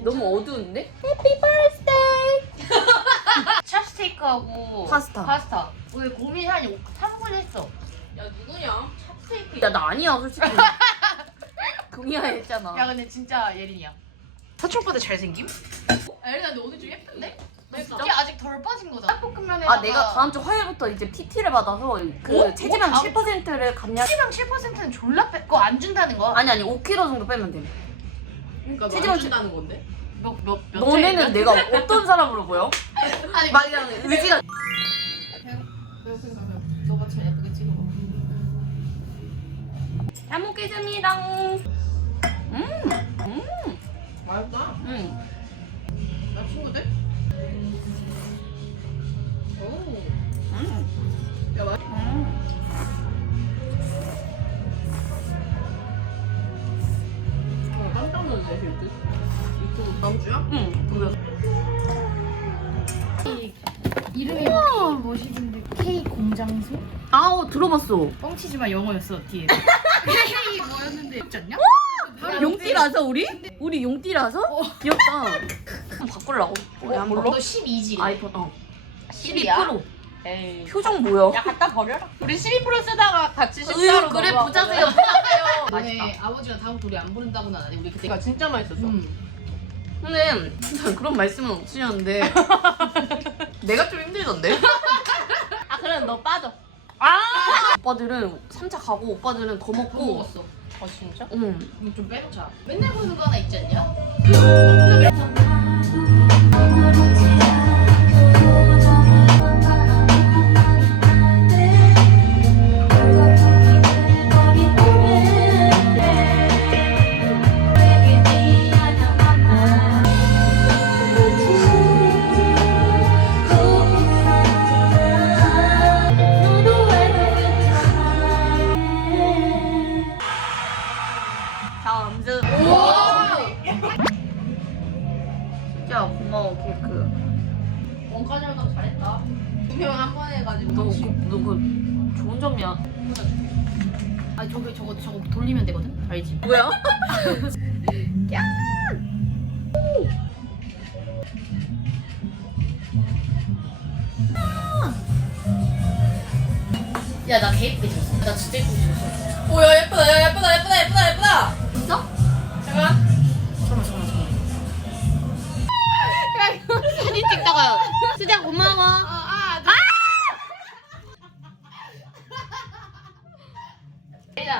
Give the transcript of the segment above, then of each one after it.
괜찮은데? 너무 어두운데? Happy birthday! 찹스테이크하고 파스타 파스타 왜 고민하니? 탐구 했어 야 누구냐? 찹스테이크 야 나 아니야 솔직히 공이야 했잖아 야 근데 진짜 예린이야 사촌오빠 잘생김? 아, 예린아 너 오늘 좀 예쁜데? 너내 아직 덜 빠진 거잖아 짬뽕면에아 내가 다음 주 화요일부터 이제 PT를 받아서 그 오? 어? 체지방 오? 어? 7%를 감량 감약... 체지방 7%는 졸라 뺄거안 빼... 준다는 거? 아니 아니 5kg 정도 빼면 돼 그러니까 체지한다는 건데? 몇, 몇, 몇 너네는 해인가? 내가 어떤 사람으로 보여? 아니 말이라는 지가배 먹겠습니다 음, 음. 맛있다 음. 나 친구들? 오. 응, 이름이 우와, K 공장소? 아우 어, 들어봤어 뻥치지마 영어였어 뒤에 K 뭐였는데 용띠라서 어, 우리? 우리 용띠라서? 근데... 우리 용띠라서? 어. 귀 바꿀라고 어, 너 12지 아이폰 어. 12, 프로 표정 뭐야? 야 갖다 버려라 우리 12 프로 쓰다가 같이 식사로 으 그래 부자 아버지가 다음 우리 안 부른다고는 안했 우리 그때 진짜 맛있었어 음. 근데 전 그런 말씀은 없으셨는데 내가 좀 힘들던데? 아 그럼 너 빠져 아 오빠들은 산책하고 오빠들은 더 먹고 어아 진짜? 응좀 빼놓자 맨날 보는 거 하나 있지 않냐? 야 고마워 개그 원가지 활 잘했다 두명한번 응. 해가지고 너, 응. 그, 너그 좋은 점이야 아 저기 저거 저거 돌리면 되거든 알지? 뭐야? 야 나 개예쁘게 지었어 나 진짜 예쁘게 지었어 오야 예쁘다 야 예쁘다 예쁘다 예쁘다 예쁘다 진짜? 잠깐만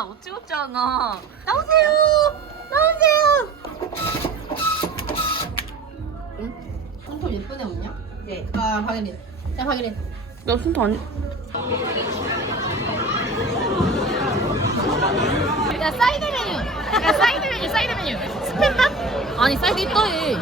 어찌고찌하나 아, 오세요 나오세요 응? 손톱 예쁘네 언니야? 아 박예린 자 박예린 나 손톱 아니 야 사이드 메 야, 사이드 메뉴, 사이드 메뉴. 스팸밥? 아니, 사이드 있다, 해.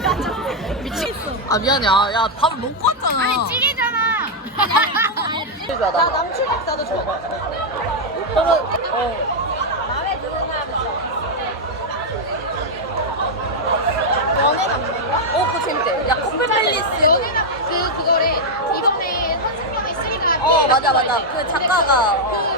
미치겠어. 아, 미안해. 아, 야, 밥 먹고 왔잖아. 아니, 찌개잖아. 아니, 너무, 너무... 나 남출객사도 좋아. 그러면, <나도, 웃음> 어. 마음에 드는 사람. 연애 남매인가? 어, 그거 재밌대. 야, 콤플팰리스 연애 남 그, 그거를, 이번에 선생님이 쓰리가. 어, 맞아, 맞아. 그 작가가.